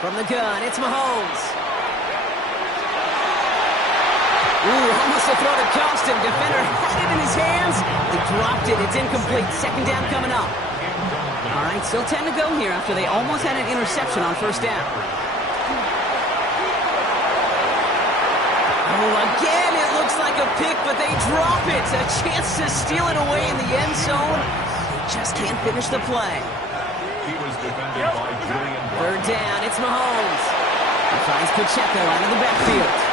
From the gun, it's Mahomes. Ooh, almost a throw to Johnston. Defender had it in his hands. He dropped it. It's incomplete. Second down coming up. All right, still 10 to go here after they almost had an interception on first down. Oh, again, it looks like a pick, but they drop it. A chance to steal it away in the end zone. They just can't finish the play. He was defended by Julian. Third down, it's Mahomes. He finds Pacheco out of the backfield.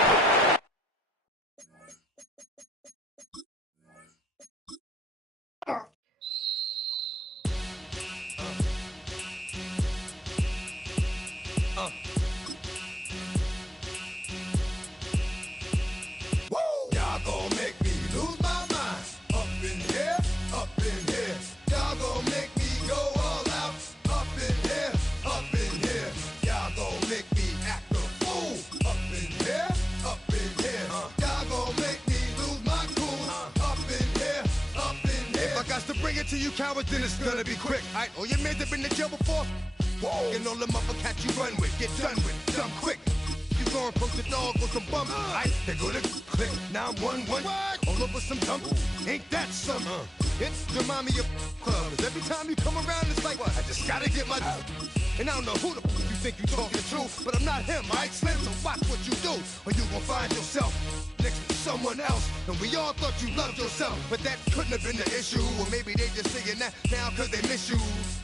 To you cowards, then it's gonna be quick. Alright, all your men have been to jail before. Whoa. And all the motherfuckers you run with, get done with, dumb quick. You going post the dog with some bum. Alright, they go to click 911. All over some dump. Ain't that some? It's remind me of clubs. Every time you come around, it's like, what? I just gotta get my. And I don't know who the you think you talking the truth, but I'm not him, alright, Slim? So watch what you do, or you gon' find yourself next to someone else. And we all thought you loved yourself, but that couldn't have been the issue. Or maybe they just saying that now cause they miss you.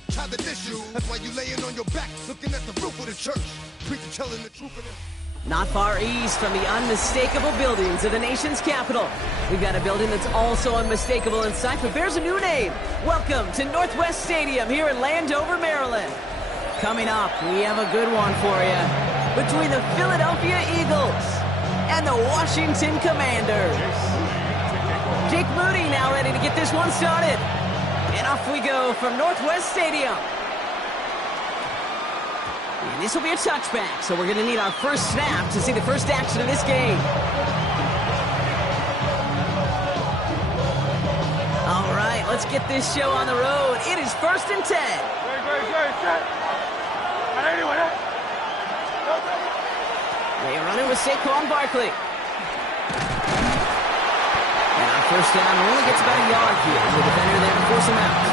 Try to diss you, that's why you laying on your back, looking at the roof of the church. Preacher telling the truth of it. Not far east from the unmistakable buildings of the nation's capital. We've got a building that's also unmistakable in sight, but bears a new name. Welcome to Northwest Stadium here in Landover, Maryland. Coming up, we have a good one for you. Between the Philadelphia Eagles and the Washington Commanders. Jake Moody now ready to get this one started. And off we go from Northwest Stadium. And this will be a touchback, so we're going to need our first snap to see the first action of this game. All right, let's get this show on the road. It is 1st and 10. They run it with Saquon Barkley. And on first down, only gets about a yard here. The defender there to force him out.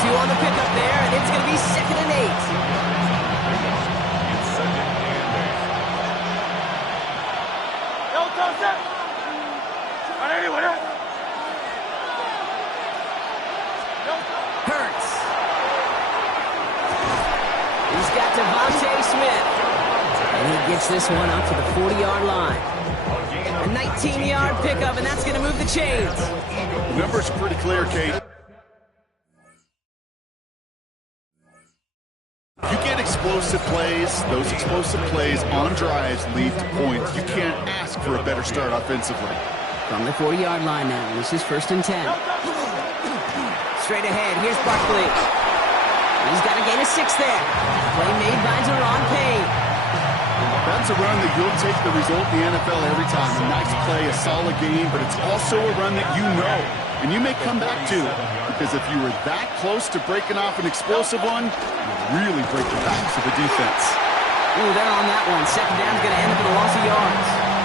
2 on the pickup there, and it's going to be 2nd and 8. Hurts. He's got Devontae Smith. And he gets this one up to the 40-yard line. A 19-yard pickup, and that's going to move the chains. Numbers pretty clear, Kate. You get explosive plays. Those explosive plays on drives lead to points. You can't ask for a better start offensively. From the 40-yard line now, this is 1st and 10. Straight ahead, here's Barkley. He's got a gain of 6 there. Play made by Deron Payne. That's a run that you'll take the result in the NFL every time. A nice play, a solid game, but it's also a run that you know. And you may come back to, because if you were that close to breaking off an explosive one, you really break the backs of the defense. Ooh, they're on that one. Second down is going to end up with a loss of yards.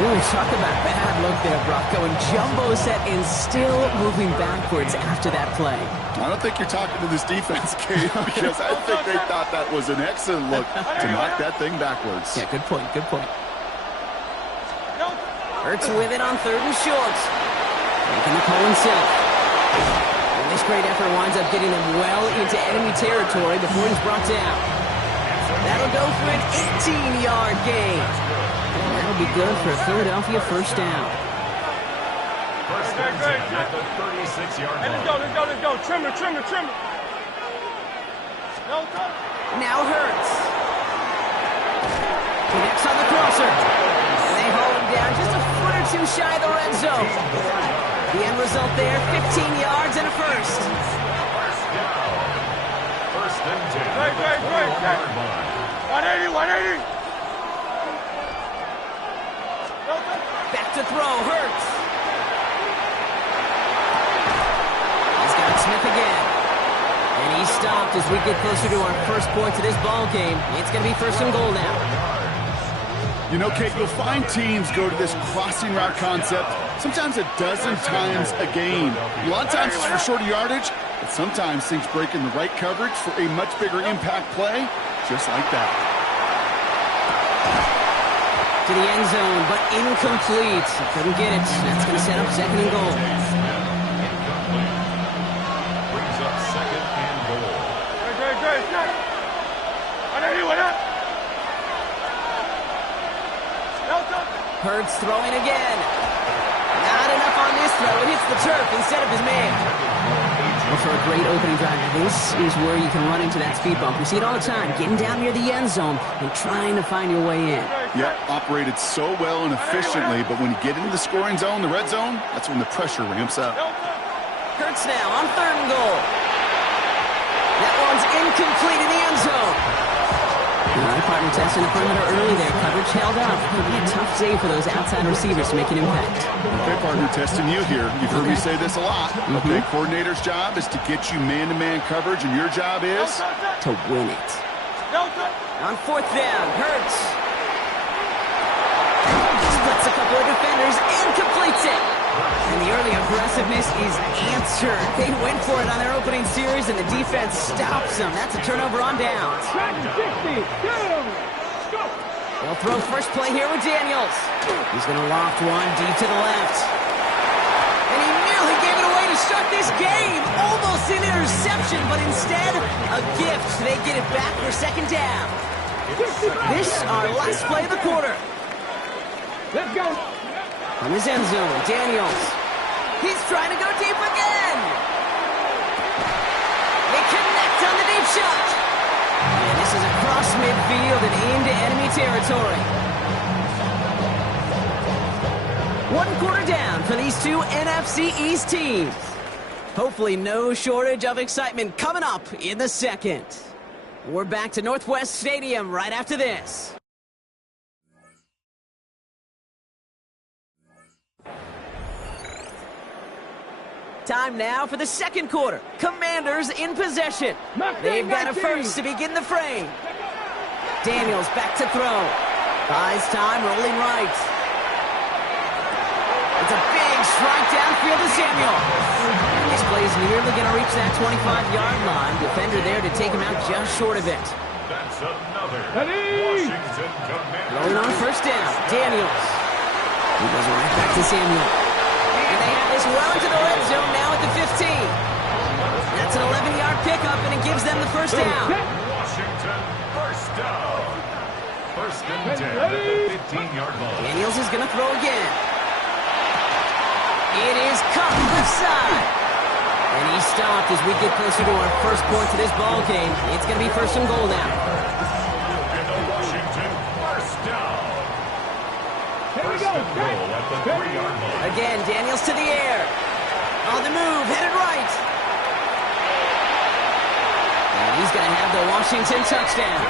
Ooh, talk about bad look there, Brock. Going jumbo set and still moving backwards after that play. I don't think you're talking to this defense, Kate, because I think they thought that was an excellent look to knock that thing backwards. Yeah, good point, good point. Hurts with it on 3rd and short. Making the call himself. And this great effort winds up getting them well into enemy territory before he's brought down. That'll go for an 18-yard gain. And that'll be good for a Philadelphia first down. First and 10 at the 36-yard line. Let's go. Trim it. Now Hurts. Connects on the crosser. And they haul him down just a foot or two shy of the red zone. The end result there, 15 yards and a first. First and 10. Great. 180. Back to throw, Hurts. He's got Smith again. And he He stopped as we get closer to our first point to this ball game. It's going to be first and goal now. You know, Kate, you'll find teams go to this crossing route concept sometimes a dozen times a game. A lot of times it's for shorter yardage, but sometimes things break in the right coverage for a much bigger impact play, just like that. To the end zone, but incomplete. Couldn't get it. That's going to set up second and goal. Brings up second and goal. Great. Hurts throwing again. Not enough on this throw. It hits the turf instead of his man. Well, for a great opening drive, this is where you can run into that speed bump. We see it all the time, getting down near the end zone and trying to find your way in. Yeah, operated so well and efficiently, but when you get into the scoring zone, the red zone, that's when the pressure ramps up. Hurts now on third and goal. That one's incomplete in the end zone. All right, partner testing the perimeter early there. Coverage held up. It'll be a tough day for those outside receivers to make an impact. Okay, partner, testing you here. You've heard me say this a lot. Okay, coordinator's job is to get you man-to-man coverage, and your job is to win it. On fourth down, Hurts splits a couple of defenders and completes it. And the early aggressiveness is answered. They went for it on their opening series, and the defense stops them. That's a turnover on downs. They'll throw first play here with Daniels. He's going to loft one deep to the left. And he nearly gave it away to start this game. Almost an interception, but instead a gift. They get it back for second down. This is our last play of the quarter. Let's go. From his end zone, Daniels. He's trying to go deep again. They connect on the deep shot. And this is across midfield and into enemy territory. 1 quarter down for these two NFC East teams. Hopefully no shortage of excitement coming up in the second. We're back to Northwest Stadium right after this. Time now for the second quarter. Commanders in possession. They've got a first to begin the frame. Daniels back to throw. Buys time, rolling right. It's a big strike downfield to Samuel. And this play is nearly going to reach that 25-yard line. Defender there to take him out just short of it. That's another Washington Commander. Rolling on first down, Daniels. He goes right back to Samuel. And they have this well into the red zone now at the 15. That's an 11-yard pickup, and it gives them the first down. Washington, first down. First and 10 at the 15-yard line. Daniels is going to throw again. It is cut left side. And he stopped as we get closer to our first point to this ball game. It's going to be first and goal now. And the Washington, first down. First and goal at the 3-yard line. Again, Daniels to the air. On the move, headed right. And he's going to have the Washington touchdown.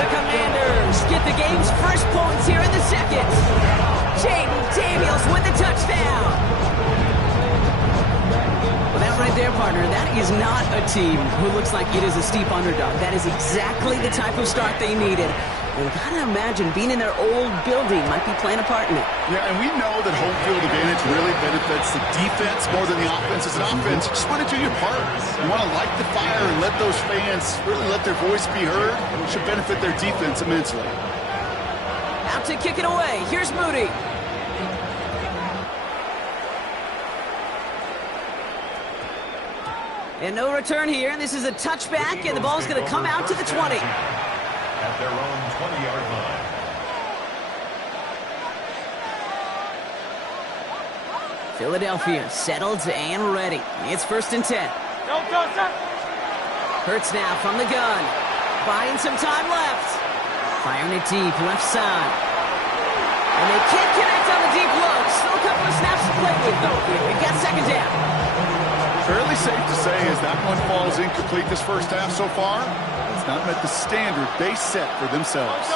The Commanders get the game's first points here in the second. Jaden Daniels with the touchdown. Well, that right there, partner, that is not a team who looks like it is a steep underdog. That is exactly the type of start they needed. And you gotta imagine being in their old building might be playing a part in it. Yeah, and we know that home field advantage really benefits the defense more than the offense. As an offense, you just want to do your part. You want to light the fire and let those fans really let their voice be heard. It should benefit their defense immensely. Out to kick it away. Here's Moody. And no return here. This is a touchback, and the ball's going to come out to the 20. At their own 20-yard line. Philadelphia settled and ready. It's first and 10. Hurts now from the gun. Buying some time left. Firing it deep, left side. And they can't connect on the deep look. Still a couple of snaps to play with, though. We've got second down. Fairly safe to say as that one falls incomplete this first half so far, it's not met the standard they set for themselves.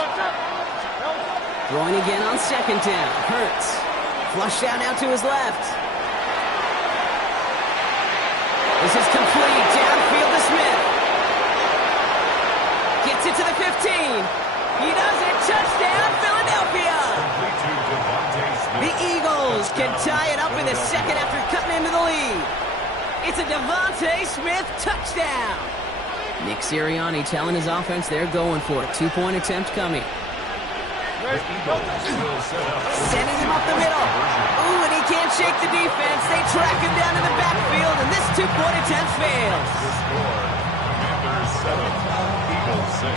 Throwing again on second down. Hurts. Flush down out to his left. This is complete. Downfield to Smith. Gets it to the 15. He does it. Touchdown, Philadelphia. The Eagles can tie it up in the second after cutting into the lead. It's a Devontae Smith touchdown. Nick Sirianni telling his offense they're going for it. 2-point attempt coming. Sending him up the middle. Ooh, and he can't shake the defense. They track him down in the backfield, and this 2-point attempt fails. Commanders 7, Eagles 6.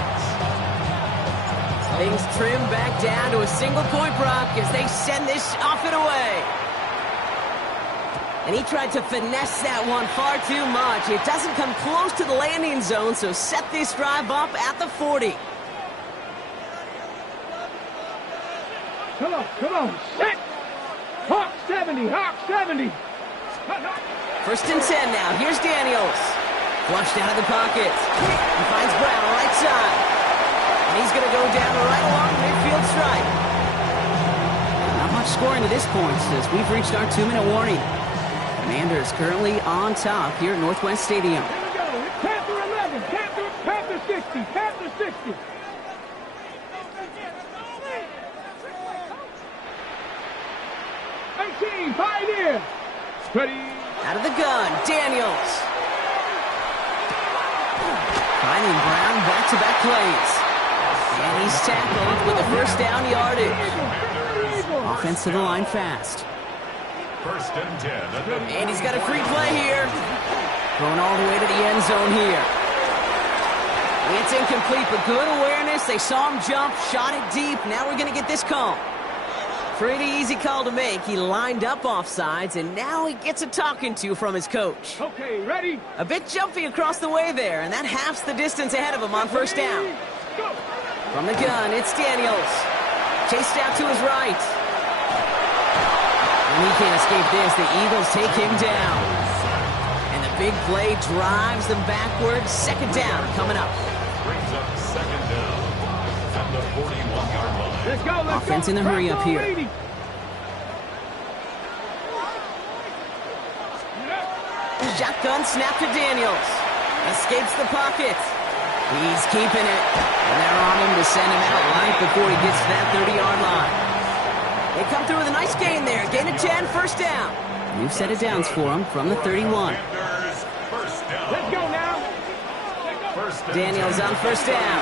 Things trim back down to a single-point Brock as they send this off and away. And he tried to finesse that one far too much. It doesn't come close to the landing zone, so set this drive up at the 40. Come on, set! Hawk 70, Hawk 70! First and 10 now. Here's Daniels. Flushed out of the pocket. He finds Brown right side. And he's going to go down right along the midfield stripe. Not much scoring to this point since we've reached our 2-minute warning. Commanders currently on top here at Northwest Stadium. Here we go. It's Panther 11, Panther 60, Panther 60. Pioneer. Ready. Out of the gun, Daniels. Finding Brown back-to-back plays. And he's tackled with a first down yardage. Offense to the line fast. First and 10. And he's got a free play here. Going all the way to the end zone here. It's incomplete, but good awareness. They saw him jump, shot it deep. Now we're going to get this call. Pretty easy call to make. He lined up offsides, and now he gets a talking to from his coach. Okay, ready? A bit jumpy across the way there, and that halves the distance ahead of him on first down. Go. From the gun, it's Daniels. Chased out to his right. And he can't escape this. The Eagles take him down. And the big play drives them backwards. Second down coming up. Brings up second down from the 41-yard line. Let's go, let's Offense go. in the hurry up here. Shotgun snap to Daniels. Escapes the pocket. He's keeping it. And they're on him to send him out right before he gets to that 30-yard line. They come through with a nice gain there. Gain of 10, first down. New set of downs for him from the 31. Commanders, first down. Let's go now. First and Daniels 10. on first down.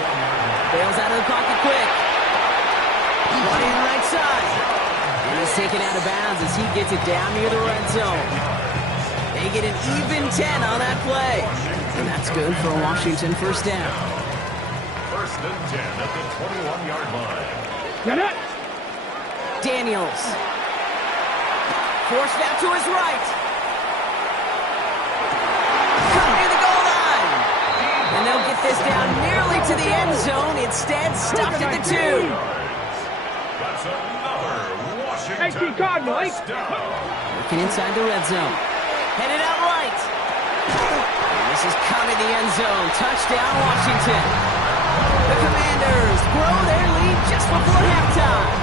Bails out of the pocket quick. One in right side. And he's taken out of bounds as he gets it down near the red zone. They get an even 10 on that play. And that's good for a Washington first down. First and 10 at the 21-yard line. Get it. Daniels. Forced out to his right. Cut near the goal line. And they'll get this down nearly to the end zone. Instead, stopped at the 2. That's another Washington Hey, Cardinal, hey. first down. Looking inside the red zone. Headed out right. And this is caught in the end zone. Touchdown, Washington. The Commanders grow their lead just before halftime.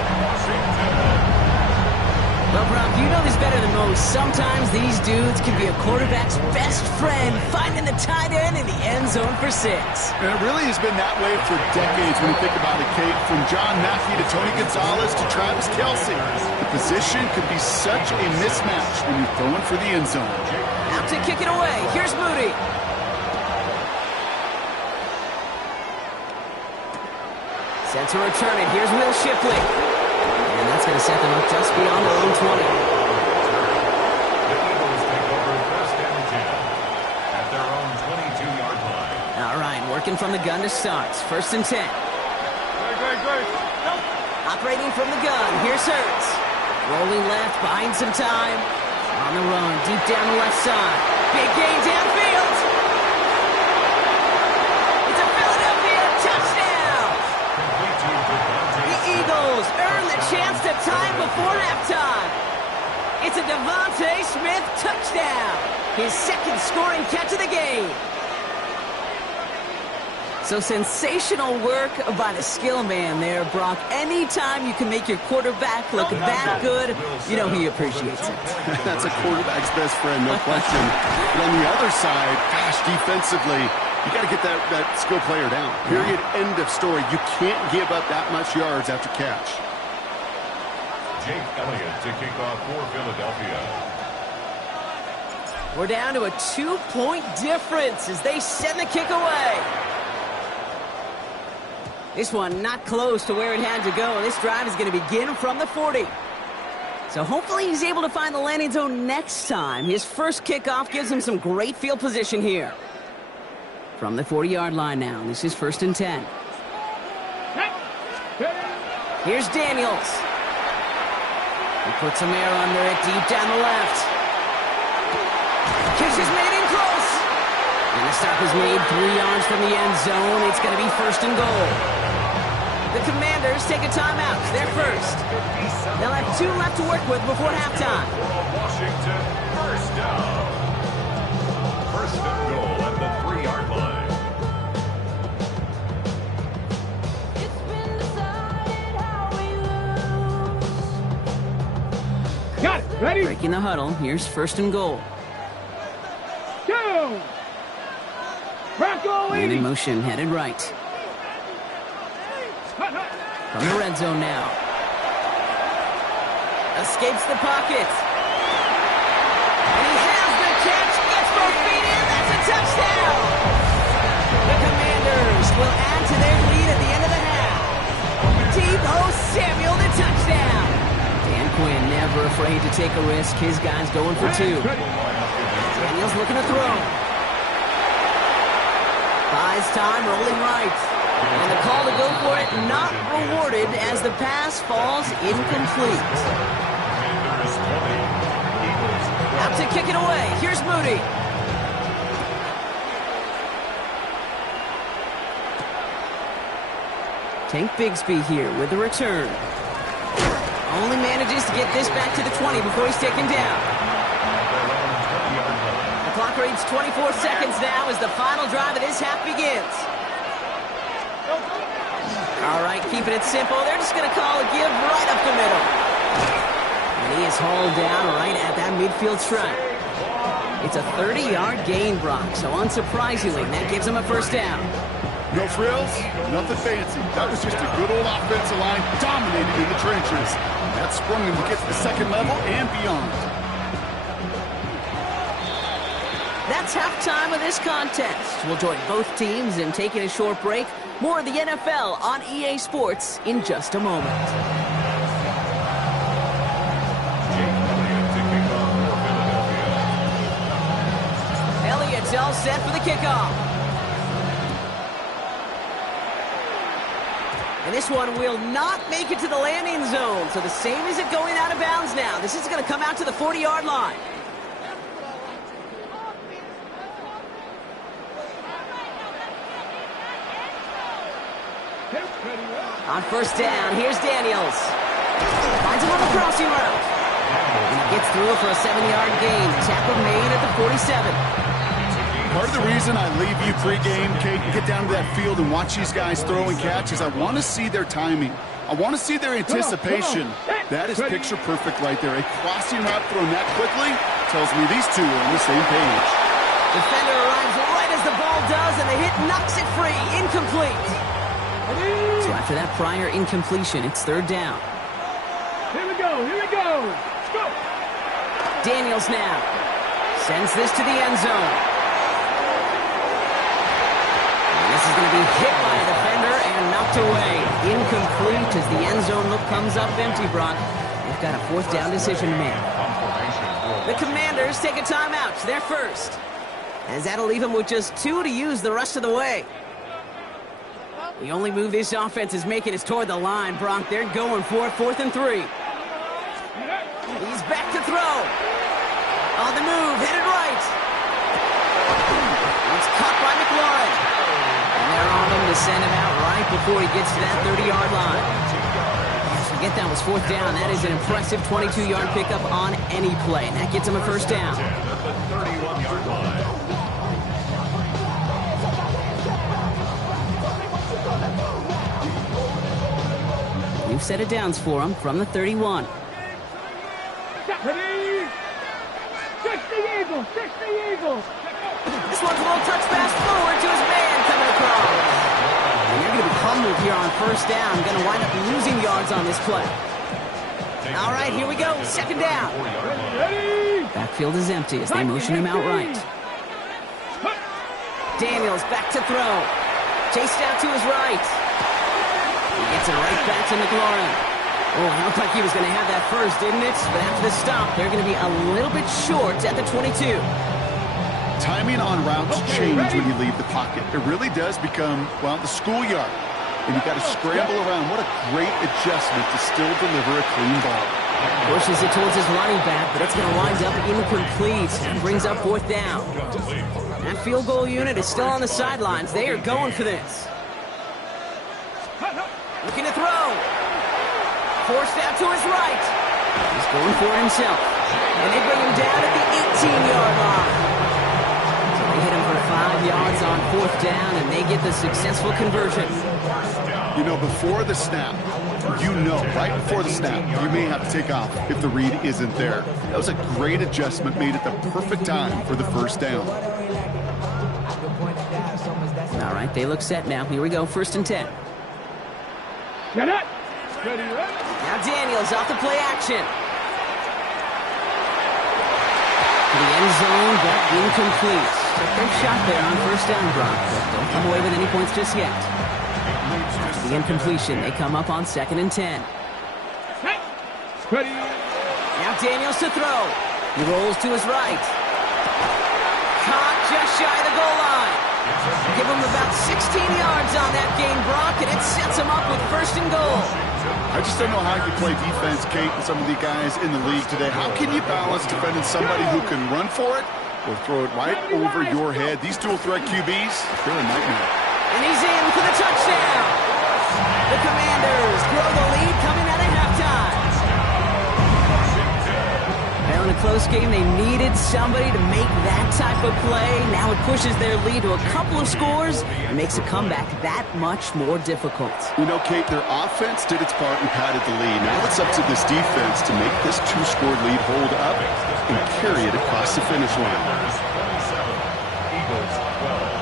Well, Brock, you know this better than most. Sometimes these dudes can be a quarterback's best friend, finding the tight end in the end zone for 6. And it really has been that way for decades when you think about it, Kate. From John Mackey to Tony Gonzalez to Travis Kelce. The position could be such a mismatch when you're throwing for the end zone. Out to kick it away. Here's Moody. Set to return it. Here's Will Shipley. And that's going to set them up just beyond their own 20. The Eagles take over first and 10 at their own 22-yard line. All right, working from the gun to start. First and 10. Great. Operating from the gun. Here's Hurts. Rolling left, buying some time. On the run, deep down the left side. Big gain downfield. It's a Philadelphia touchdown. Complete to Devontae The Eagles earn the chance to tie before halftime. It's a Devontae Smith touchdown. His second scoring catch of the game. So sensational work by the skill man there, Brock. Anytime you can make your quarterback look that good, you know he appreciates it. That's a quarterback's best friend, no question. But on the other side, gosh, defensively, You got to get that skill player down. Period. End of story. You can't give up that much yards after catch. Jake Elliott to kick off for Philadelphia. We're down to a 2-point difference as they send the kick away. This one not close to where it had to go. This drive is going to begin from the 40. So hopefully he's able to find the landing zone next time. His first kickoff gives him some great field position here. From the 40-yard line now, this is 1st and 10. Here's Daniels. He puts some air under it deep down the left. Kiss is made in close. And the stop is made 3 yards from the end zone. It's going to be 1st and goal. The Commanders take a timeout. They're first. They'll have 2 left to work with before halftime. Washington, first down. 1st and goal at the 3-yard line. Got it. Ready? Breaking the huddle. Here's 1st and goal. Go. Bronco Man 80. in motion, headed right. From the red zone now. Escapes the pocket. And he has the catch. Gets both feet in. That's a touchdown. The Commanders will add to their lead at the end of the half. Deebo Samuel, the touchdown. Dan Quinn never afraid to take a risk. His guy's going for 2. Daniels looking to throw. Buys time, rolling right. And the call to go for it not rewarded as the pass falls incomplete. Out to kick it away. Here's Moody. Tank Bigsby here with the return. Only manages to get this back to the 20 before he's taken down. The clock reads 24 seconds now as the final drive of this half begins. All right, keeping it simple. They're just going to call a give right up the middle. And he is hauled down right at that midfield stripe. It's a 30-yard gain, Brock, so unsurprisingly, that gives him a 1st down. No frills, nothing fancy. That was just a good old offensive line dominated in the trenches. That sprung him to get to the 2nd level and beyond. That's halftime of this contest. We'll join both teams in taking a short break. More of the NFL on EA Sports in just a moment. Jake Elliott to kick off for Philadelphia. Elliott's all set for the kickoff. And this one will not make it to the landing zone. So the same as it going out of bounds now. This is going to come out to the 40-yard line. On 1st down, here's Daniels. Finds him on the crossing route. And he gets through for a 7-yard gain. Tackle made at the 47. Part of the reason I leave you pregame, Kate, and get down to that field and watch these guys throw and catch is I want to see their timing. I want to see their anticipation. That is picture perfect right there. A crossing route thrown that quickly tells me these two are on the same page. Defender arrives right as the ball does, and the hit knocks it free. Incomplete. So after that prior incompletion, it's 3rd down. Here we go. Here we go. Let's go. Daniels now sends this to the end zone. This is going to be hit by a defender and knocked away. Incomplete as the end zone look comes up empty, Brock. They've got a 4th down decision to make. The Commanders take a timeout. They're first. As that'll leave them with just 2 to use the rest of the way. The only move this offense is making is toward the line, Brock. They're going for it. 4th and 3. He's back to throw. On the move, headed right. It's caught by McLaurin. And they're on him to send him out right before he gets to that 30-yard line. Forget that was 4th down. That is an impressive 22-yard pickup on any play. And that gets him a 1st down. At the 31-yard line. We've set it downs for him from the 31. Ready? 60 Eagles. 60 Eagles. This one's a little touch pass forward to his man coming across. And they're going to be humbled here on first down. Going to wind up losing yards on this play. All right, here we go. Second down. Backfield is empty as they motion him out right. Daniels back to throw. Chased out to his right. He gets it right back to McLaurin. Oh, it looked like he was going to have that first, didn't it? But after the stop, they're going to be a little bit short at the 22. Timing on routes change when you leave the pocket. It really does become, well, the schoolyard. And you've got to scramble around. What a great adjustment to still deliver a clean ball. Pushes it towards his running back, but it's going to wind up incomplete. And brings up fourth down. That field goal unit is still on the sidelines. They are going for this. Looking to throw. Forced out to his right. He's going for it himself. And they bring him down at the 18-yard line. So they hit him for 5 yards on fourth down, and they get the successful conversion. You know, before the snap, right before the snap, you may have to take off if the read isn't there. That was a great adjustment made at the perfect time for the first down. All right, they look set now. Here we go, 1st and 10. Get it. Now Daniels off the play action. To the end zone, but incomplete. A great shot there on first down, Brock, but don't come away with any points just yet. The incompletion, they come up on 2nd and 10. Ready. Now Daniels to throw. He rolls to his right. Caught just shy of the goal line. Give him about 16 yards on that gain, Brock, and it sets him up with 1st and goal. I just don't know how you play defense, Kate, with some of the guys in the league today. How can you balance defending somebody who can run for it or throw it right over your head? These dual threat QBs, they're a nightmare. And he's in for the touchdown. The Commanders grow the lead coming out of halftime. Well, in a close game, they needed somebody to make that type of play. Now it pushes their lead to a couple of scores and makes a comeback that much more difficult. You know, Kate, their offense did its part and padded the lead. Now it's up to this defense to make this 2-score lead hold up and carry it across the finish line. Eagles 12.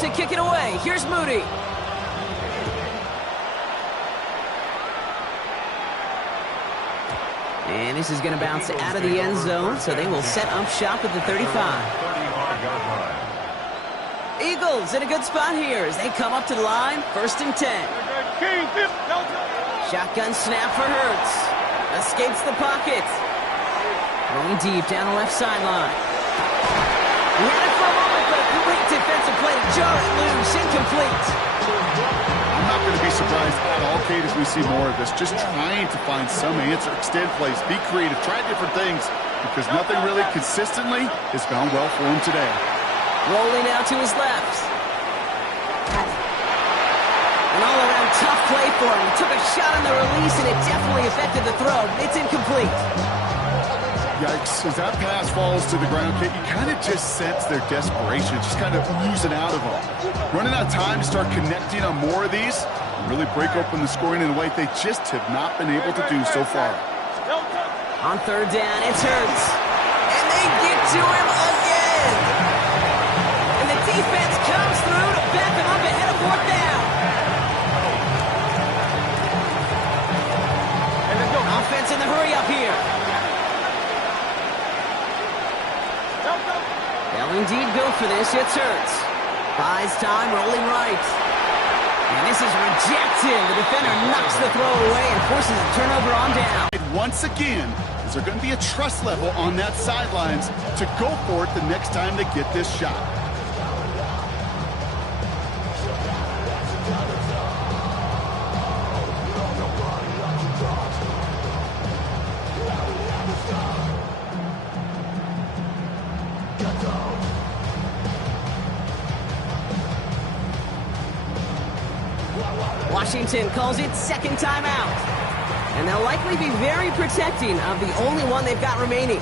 To kick it away. Here's Moody. And this is going to bounce out of the end zone, so they will set up shop at the 35. Eagles in a good spot here as they come up to the line. 1st and 10. Shotgun snap for Hurts. Escapes the pocket. Going deep down the left sideline. He had it for a moment, but a great defensive play to jar it loose. Incomplete. I'm not going to be surprised at all, Kate, as we see more of this. Just trying to find some answer. Extend plays. Be creative. Try different things because nothing really consistently has gone well for him today. Rolling out to his left. An all-around tough play for him. He took a shot on the release, and it definitely affected the throw. It's incomplete. Yikes. As that pass falls to the ground, Kate, you kind of just sense their desperation, just kind of oozing out of them. Running out of time to start connecting on more of these and really break open the scoring in a way they just have not been able to do so far. On 3rd down, it's Hurts. And they get to him again. And the defense comes through to back him up ahead of 4th down. Offense in the hurry up here. They'll indeed go for this. It's Hurts. Buys time, rolling right. And this is rejected. The defender knocks the throw away and forces a turnover on down. Once again, is there going to be a trust level on that sidelines to go for it the next time they get this shot? Washington calls it 2nd timeout. And they'll likely be very protecting of the only one they've got remaining.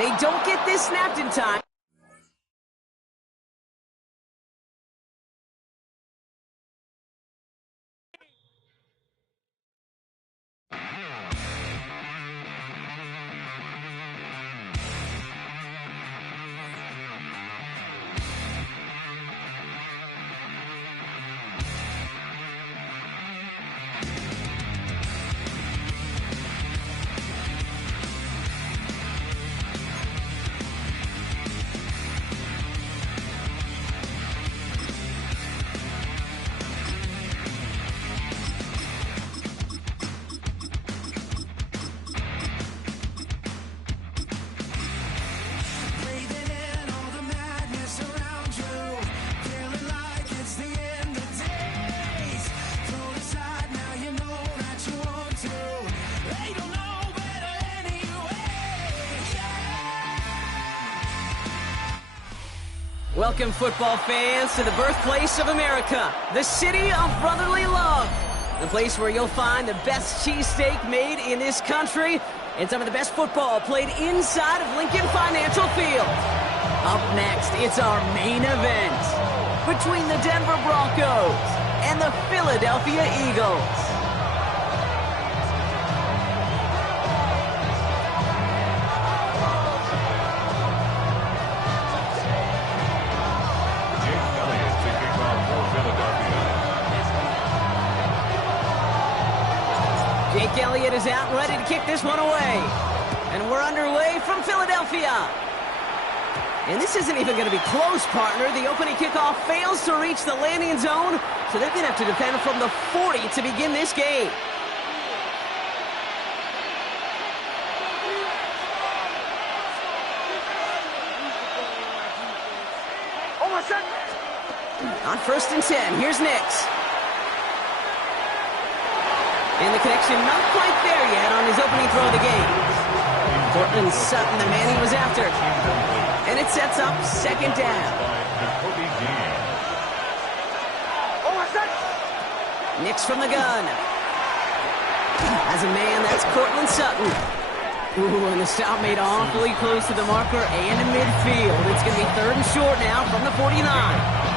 They don't get this snapped in time. Welcome, football fans, to the birthplace of America, the city of brotherly love, the place where you'll find the best cheesesteak made in this country and some of the best football played inside of Lincoln Financial Field. Up next, it's our main event between the Denver Broncos and the Philadelphia Eagles. Jake Elliott is out ready to kick this one away. And we're underway from Philadelphia. And this isn't even going to be close, partner. The opening kickoff fails to reach the landing zone, so they're going to have to defend from the 40 to begin this game. On 1st and 10, here's Nix. And the connection not quite there yet on his opening throw of the game. Courtland Sutton, the man he was after. And it sets up 2nd down. Nix from the gun. As a man, that's Courtland Sutton. Ooh, and the stop made awfully close to the marker and in midfield. It's going to be 3rd and short now from the 49.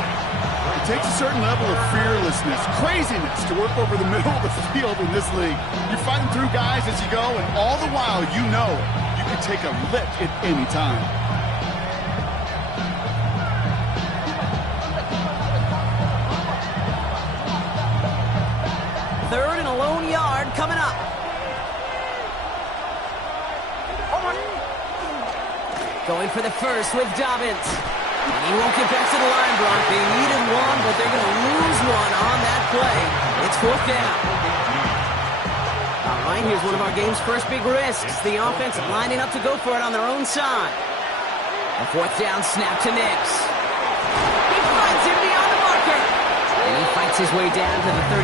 It takes a certain level of fearlessness, craziness to work over the middle of the field in this league. You're fighting through guys as you go, and all the while you know you can take a lick at any time. Third and a lone yard coming up. Going for the first with Dobbins. And he won't get back to the line, Brock. They needed one, but they're going to lose one on that play. It's 4th down. All right, here's one of our game's first big risks. The offense lining up to go for it on their own side. A 4th down snap to Nix. He finds him beyond the marker. And he fights his way down to the 35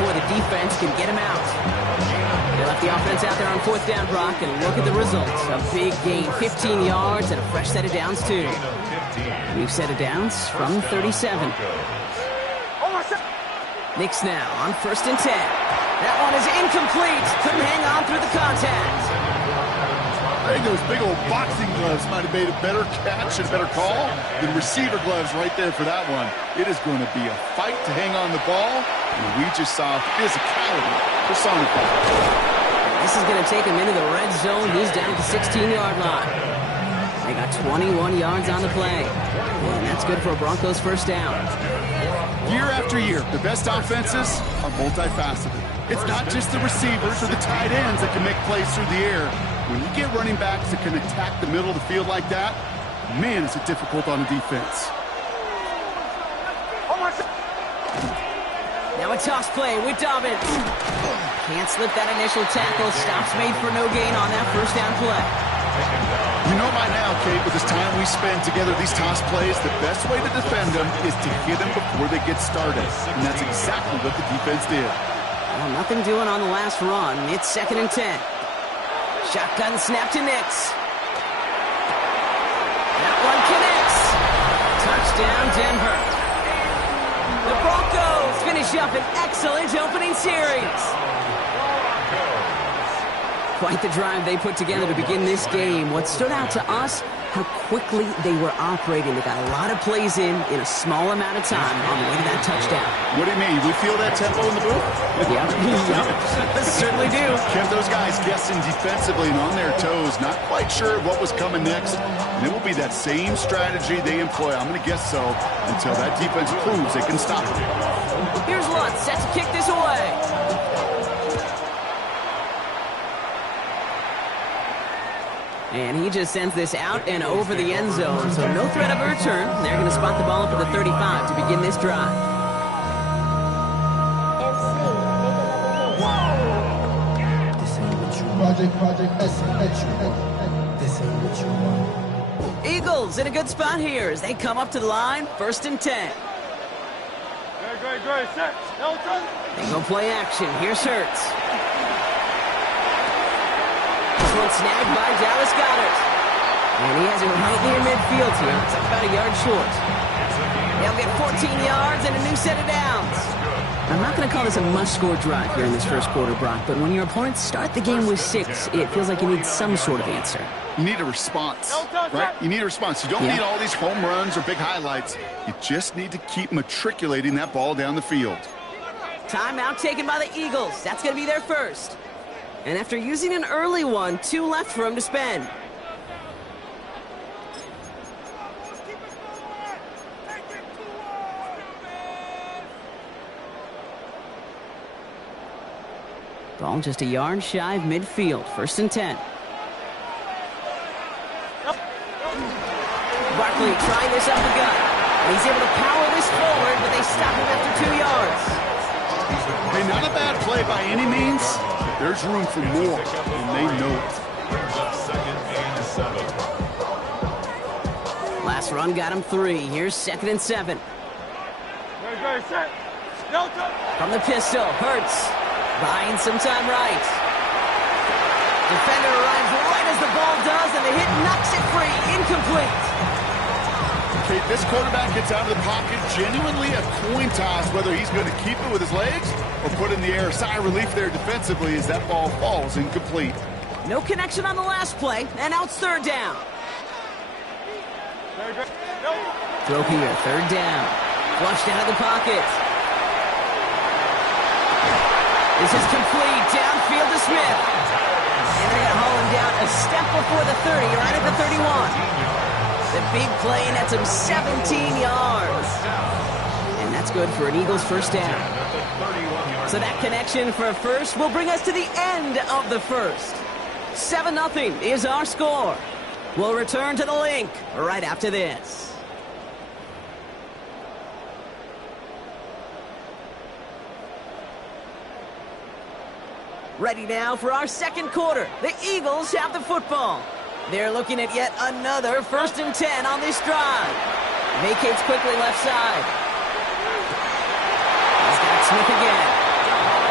before the defense can get him out. They left the offense out there on 4th down, Brock, and look at the results. A big gain, 15 yards, and a fresh set of downs, too. New set of downs from 37. Nix now on 1st and 10. That one is incomplete. Couldn't hang on through the contact. I think those big old boxing gloves might have made a better catch and better call than receiver gloves right there for that one. It is going to be a fight to hang on the ball, and we just saw physicality personified. This is going to take him into the red zone. He's down at the 16-yard line. They got 21 yards on the play. And that's good for a Broncos 1st down. Year after year, the best offenses are multifaceted. It's not just the receivers or the tight ends that can make plays through the air. When you get running backs that can attack the middle of the field like that, man, is it difficult on the defense. Now a toss play with Dobbins. Can't slip that initial tackle. Stops made for no gain on that 1st down play. You know by now, Kate, with this time we spend together these toss plays, the best way to defend them is to hit them before they get started. And that's exactly what the defense did. Well, nothing doing on the last run. It's 2nd and 10. Shotgun snap to Nix. That one connects. Touchdown, Denver. The Broncos finish up an excellent opening series. Quite the drive they put together to begin this game. What stood out to us, how quickly they were operating. They got a lot of plays in a small amount of time on the way to that touchdown. What do you mean? We feel that tempo in the booth? Yep. Certainly do. Kept those guys guessing defensively and on their toes, not quite sure what was coming next. And it will be that same strategy they employ, I'm going to guess so, until that defense proves they can stop it. Here's Lutz set to kick this away. And he just sends this out and over the end zone, so no threat of a return. They're going to spot the ball up at the 35 to begin this drive. Eagles in a good spot here as they come up to the line, 1st and 10. They go play action. Here's Hurts. This one snagged by Dallas Goedert. And he has it right near midfield here. It's about a yard short. They'll get 14 yards and a new set of downs. I'm not going to call this a must-score drive here in this first quarter, Brock, but when your opponents start the game with 6, it feels like you need some sort of answer. You need a response, right? You need a response. You don't need all these home runs or big highlights. You just need to keep matriculating that ball down the field. Timeout taken by the Eagles. That's going to be their first. And after using an early one, 2 left for him to spend. Ball just a yard shy of midfield. 1st and 10. Barkley trying this up the gut. And he's able to power this forward, but they stop him after 2 yards. Hey, not a bad play by any means. There's room for more, and they know it. Last run got him 3. Here's 2nd and 7. From the pistol, Hurts. Buying some time right. Defender arrives right as the ball does, and the hit knocks it free. Incomplete. Okay, this quarterback gets out of the pocket, genuinely a coin toss whether he's going to keep it with his legs or put it in the air. Sigh of relief there defensively as that ball falls incomplete. No connection on the last play, and now it's 3rd down. Throw here, 3rd down. Flushed out of the pocket. This is complete. Downfield to Smith. And they're going to haul him down a step before the 30, right at the 31. The big play nets him 17 yards. And that's good for an Eagles 1st down. So that connection for a first will bring us to the end of the first. 7-0 is our score. We'll return to the link right after this. Ready now for our 2nd quarter. The Eagles have the football. They're looking at yet another 1st and 10 on this drive. Vacates quickly left side. He's got Smith again.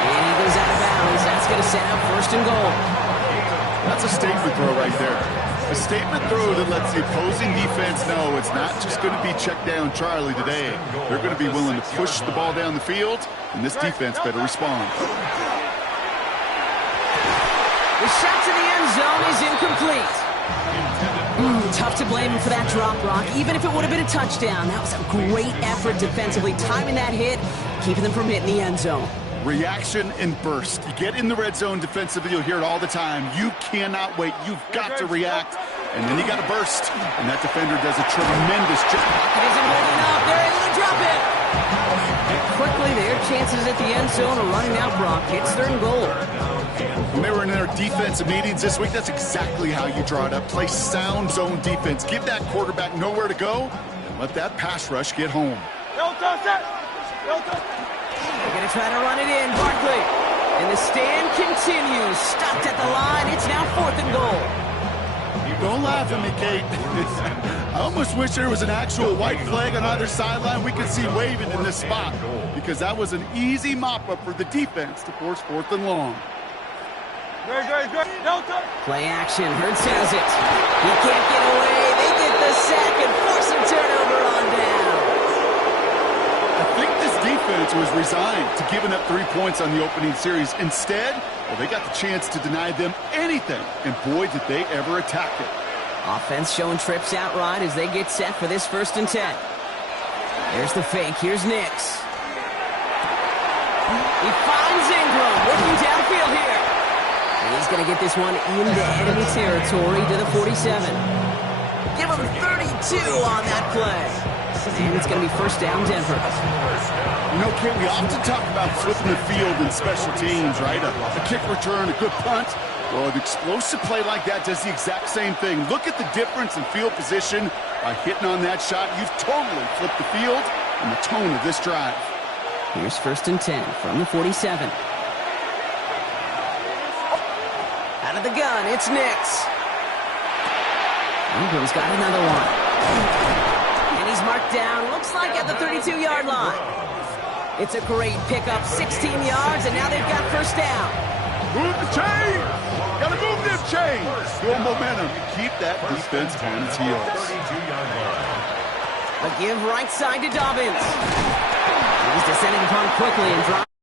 And he goes out of bounds. That's going to set up 1st and goal. That's a statement throw right there. A statement throw that lets the opposing defense know it's not just going to be check down Charlie today. They're going to be willing to push the ball down the field, and this defense better respond. The shot to the end zone is incomplete. Tough to blame him for that drop, Brock. Even if it would have been a touchdown, that was a great effort defensively, timing that hit, keeping them from hitting the end zone. Reaction and burst. You get in the red zone defensively, you'll hear it all the time. You cannot wait. You've got to react, and then you got to burst. And that defender does a tremendous job. It isn't holding up. They're able to drop it. And quickly, their chances at the end zone are running out, Brock. It's 3rd and goal. When they were in their defensive meetings this week, that's exactly how you draw it up. Play sound zone defense. Give that quarterback nowhere to go, and let that pass rush get home. They're going to try to run it in. Barkley. And the stand continues. Stopped at the line. It's now 4th and goal. Don't laugh at me, Kate. I almost wish there was an actual white flag on either sideline we could see waving in this spot, because that was an easy mop-up for the defense to force 4th and long. Play action. Hurts has it. He can't get away. They get the sack and force a turnover on down. I think this defense defense was resigned to giving up 3 points on the opening series. Instead, well, they got the chance to deny them anything, and boy, did they ever attack it. Offense showing trips outright as they get set for this 1st and 10. There's the fake. Here's Nix. He finds Ingram looking downfield here. And he's going to get this one into enemy territory to the 47. Give him 32 on that play. And it's going to be 1st down, Denver. You know, Ken, we often talk about flipping the field in special teams, right? A kick return, a good punt. Well, an explosive play like that does the exact same thing. Look at the difference in field position. By hitting on that shot, you've totally flipped the field and the tone of this drive. Here's 1st and 10 from the 47. Out of the gun, it's Nix. Ingram's got another one. And he's marked down, looks like at the 32-yard line. It's a great pickup, 16 yards, and now they've got 1st down. Move the chain! Gotta move this chain! Build momentum. Keep that defense on its heels. A give right side to Dobbins. He's descending upon quickly and dropping.